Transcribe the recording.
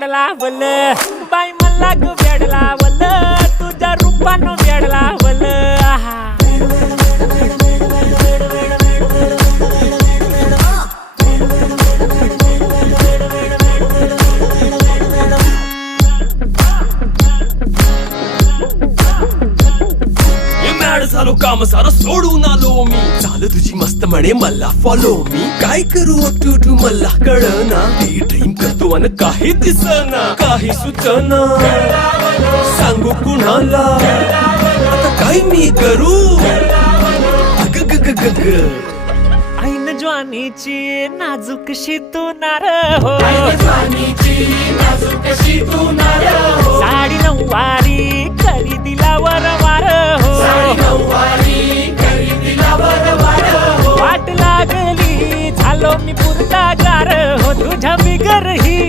वेडला वल बाई मला ग वेडला वल तुझ्या रूपानं वेडला वल झालो काम सारं सोडून आलो मी चाल तुझी मस्त म्हणे मला फॉलो मी काय करू टू मला कळना ती ड्रीम करतो आणि काही दिसना काही सुचना सांगू कुणाला आता काय मी करू ऐन ज्वानीची नाजूकशी तू नार हो साडी नऊवारी करी दिला वरवार हो वाट लागली झालो मी पुरता गार हो तुझ्या बिगर ही